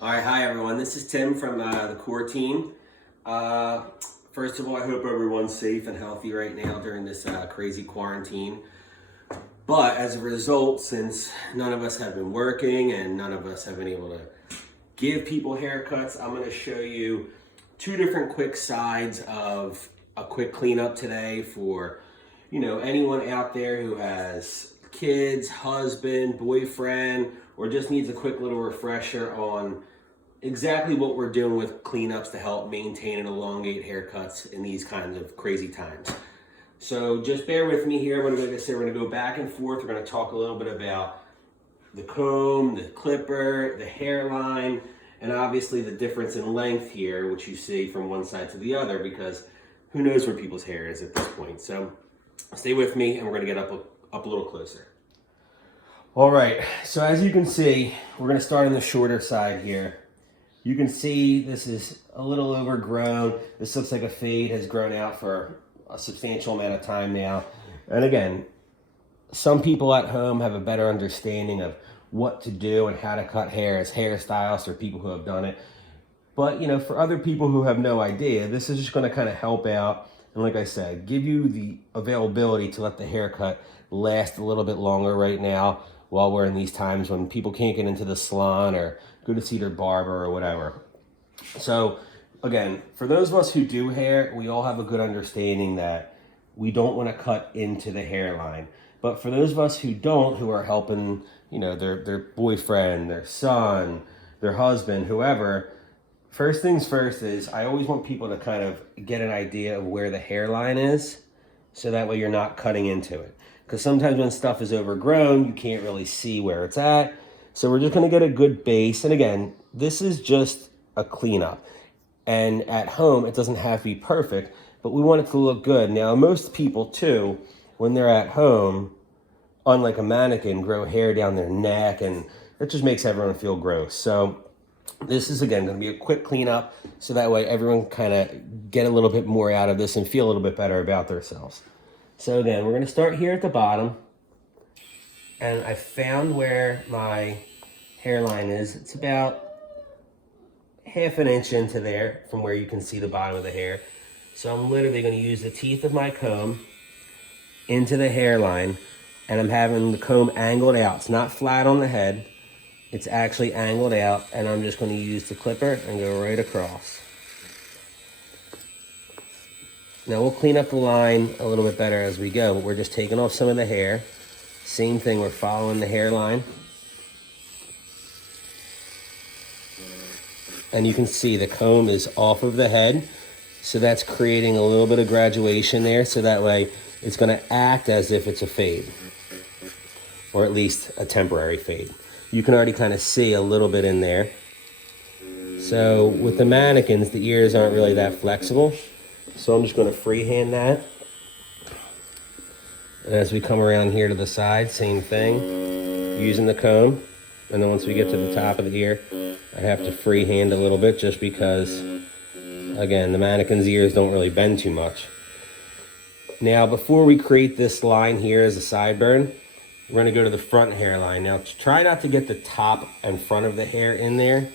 All right, hi everyone. This is Tim from the core team. First of all, I hope everyone's safe and healthy right now during this crazy quarantine. But as a result, since none of us have been working and none of us have been able to give people haircuts, I'm going to show you two different quick sides of a quick cleanup today for, anyone out there who has kids, husband, boyfriend, or just needs a quick little refresher on exactly what we're doing with cleanups to help maintain and elongate haircuts in these kinds of crazy times. So just bear with me here. We're going to go back and forth. We're going to talk a little bit about the comb, the clipper, the hairline, and obviously the difference in length here, which you see from one side to the other, because who knows where people's hair is at this point. So stay with me and we're going to get up a little closer. All right, so as you can see, we're going to start on the shorter side here. You can see this is a little overgrown. This looks like a fade has grown out for a substantial amount of time now. And again, some people at home have a better understanding of what to do and how to cut hair as hairstylists or people who have done it. But for other people who have no idea, this is just going to kind of help out. And like I said, give you the availability to let the haircut last a little bit longer right now while we're in these times when people can't get into the salon or go to see their barber or whatever. So again, for those of us who do hair, we all have a good understanding that we don't want to cut into the hairline. But for those of us who don't, who are helping, their boyfriend, their son, their husband, whoever, first things first is I always want people to kind of get an idea of where the hairline is, so that way you're not cutting into it. Because sometimes when stuff is overgrown, you can't really see where it's at. So we're just going to get a good base. And again, this is just a cleanup. And at home, it doesn't have to be perfect, but we want it to look good. Now, most people too, when they're at home, unlike a mannequin, grow hair down their neck, and it just makes everyone feel gross. So this is, again, going to be a quick cleanup, so that way everyone kind of get a little bit more out of this and feel a little bit better about themselves. So again, we're going to start here at the bottom. And I found where my hairline is. It's about half an inch into there from where you can see the bottom of the hair. So I'm literally going to use the teeth of my comb into the hairline, and I'm having the comb angled out. It's not flat on the head. It's actually angled out, and I'm just going to use the clipper and go right across. Now we'll clean up the line a little bit better as we go, but we're just taking off some of the hair. Same thing, we're following the hairline. And you can see the comb is off of the head. So that's creating a little bit of graduation there. So that way it's going to act as if it's a fade, or at least a temporary fade. You can already kind of see a little bit in there. So with the mannequins, the ears aren't really that flexible. So I'm just going to freehand that. And as we come around here to the side, same thing, using the comb. And then once we get to the top of the ear, I have to freehand a little bit just because, again, the mannequin's ears don't really bend too much. Now, before we create this line here as a sideburn, we're going to go to the front hairline. Now, try not to get the top and front of the hair in there,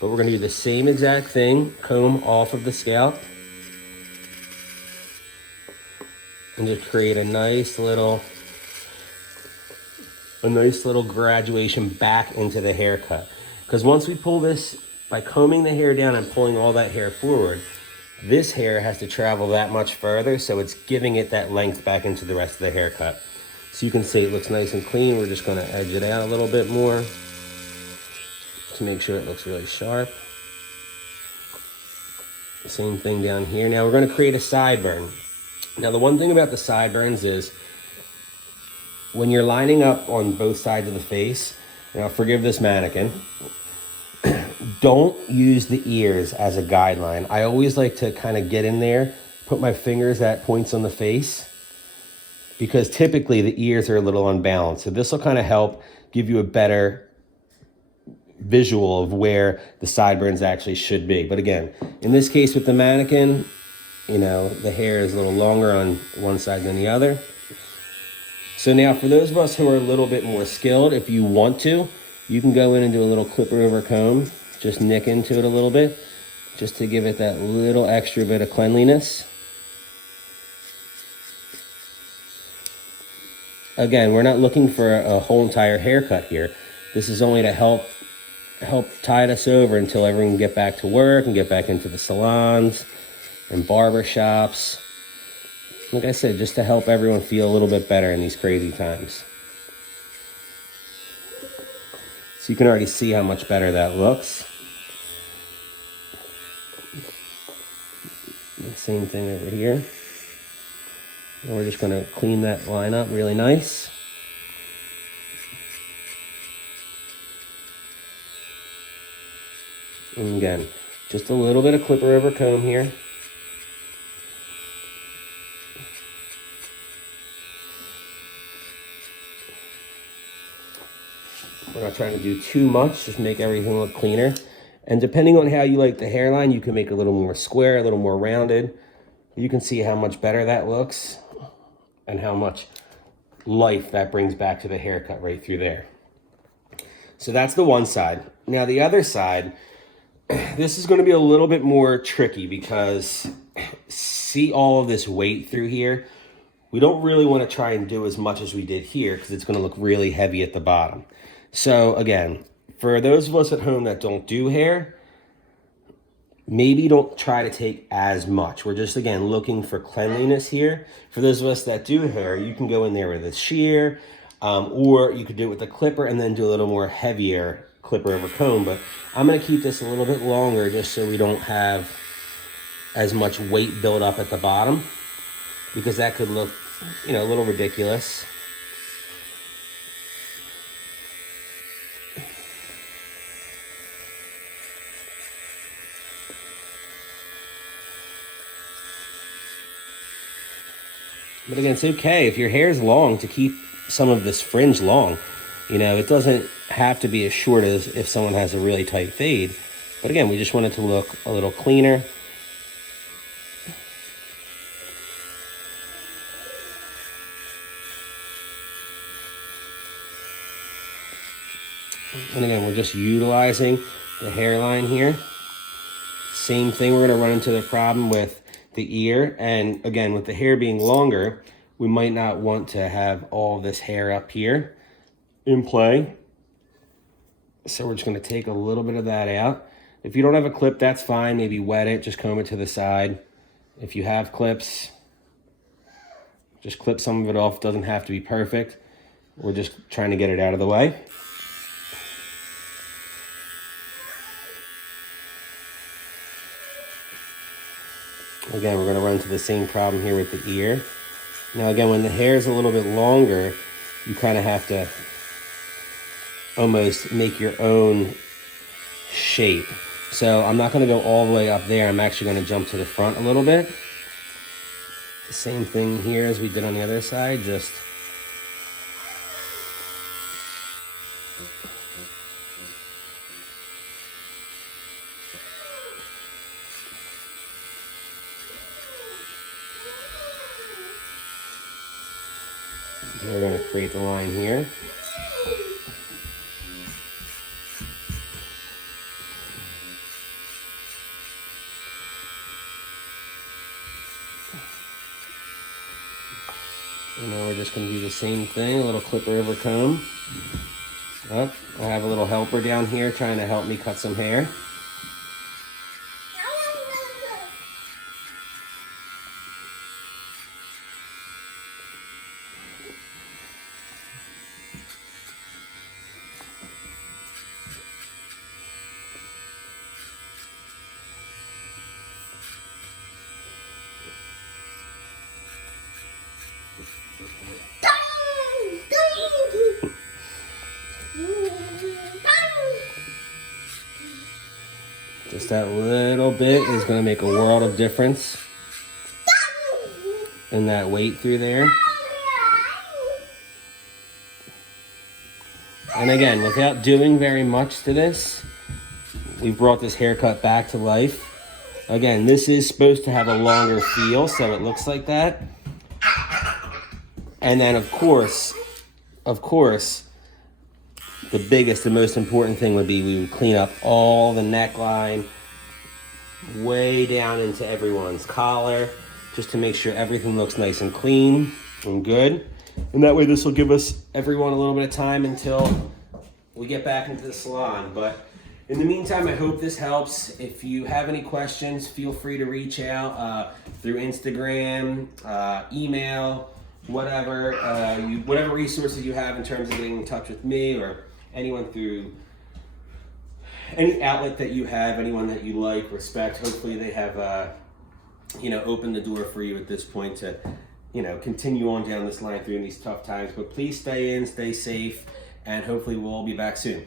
but we're going to do the same exact thing, comb off of the scalp, and just create a nice little graduation back into the haircut. Because once we pull this, by combing the hair down and pulling all that hair forward, this hair has to travel that much further, so it's giving it that length back into the rest of the haircut. So you can see it looks nice and clean. We're just going to edge it out a little bit more to make sure it looks really sharp. Same thing down here. Now we're going to create a sideburn. Now the one thing about the sideburns is when you're lining up on both sides of the face, now forgive this mannequin, don't use the ears as a guideline. I always like to kind of get in there, put my fingers at points on the face, because typically the ears are a little unbalanced. So this will kind of help give you a better visual of where the sideburns actually should be. But again, in this case with the mannequin, the hair is a little longer on one side than the other. So now for those of us who are a little bit more skilled, if you want to, you can go in and do a little clipper over comb just nick into it a little bit, just to give it that little extra bit of cleanliness. Again, we're not looking for a whole entire haircut here. This is only to help tide us over until everyone can get back to work and get back into the salons and barber shops. Like I said, just to help everyone feel a little bit better in these crazy times. So you can already see how much better that looks. The same thing over here. And we're just going to clean that line up really nice. And again, just a little bit of clipper over comb here. We're not trying to do too much, just make everything look cleaner. And depending on how you like the hairline, you can make it a little more square, a little more rounded. You can see how much better that looks and how much life that brings back to the haircut right through there. So that's the one side. Now the other side, this is going to be a little bit more tricky because see all of this weight through here? We don't really want to try and do as much as we did here because it's going to look really heavy at the bottom. So again, for those of us at home that don't do hair, maybe don't try to take as much. We're just, again, looking for cleanliness here. For those of us that do hair, you can go in there with a shear, or you could do it with a clipper and then do a little more heavier clipper over comb. But I'm going to keep this a little bit longer just so we don't have as much weight build up at the bottom, because that could look, a little ridiculous. But again, it's okay if your hair's long to keep some of this fringe long. It doesn't have to be as short as if someone has a really tight fade. But again, we just want it to look a little cleaner. And again, we're just utilizing the hairline here. Same thing, we're going to run into the problem with the ear. And again, with the hair being longer, we might not want to have all this hair up here in play. So we're just going to take a little bit of that out. If you don't have a clip, that's fine. Maybe wet it, just comb it to the side. If you have clips, just clip some of it off. Doesn't have to be perfect. We're just trying to get it out of the way. Again, we're going to run into the same problem here with the ear. Now again, when the hair is a little bit longer, you kind of have to almost make your own shape. So I'm not going to go all the way up there. I'm actually going to jump to the front a little bit. The same thing here as we did on the other side, just we're going to create the line here. And now we're just going to do the same thing, a little clipper over comb. I have a little helper down here trying to help me cut some hair. Just that little bit is going to make a world of difference in that weight through there. And again, without doing very much to this, we've brought this haircut back to life. Again, this is supposed to have a longer feel, so it looks like that. And then of course, the biggest and most important thing would be we would clean up all the neckline way down into everyone's collar, just to make sure everything looks nice and clean and good. And that way this will give everyone a little bit of time until we get back into the salon. But in the meantime, I hope this helps. If you have any questions, feel free to reach out through Instagram, email, whatever resources you have in terms of getting in touch with me or anyone through any outlet that you have, anyone that you like, respect. Hopefully they have, opened the door for you at this point to, continue on down this line through these tough times. But please stay in, stay safe, and hopefully we'll all be back soon.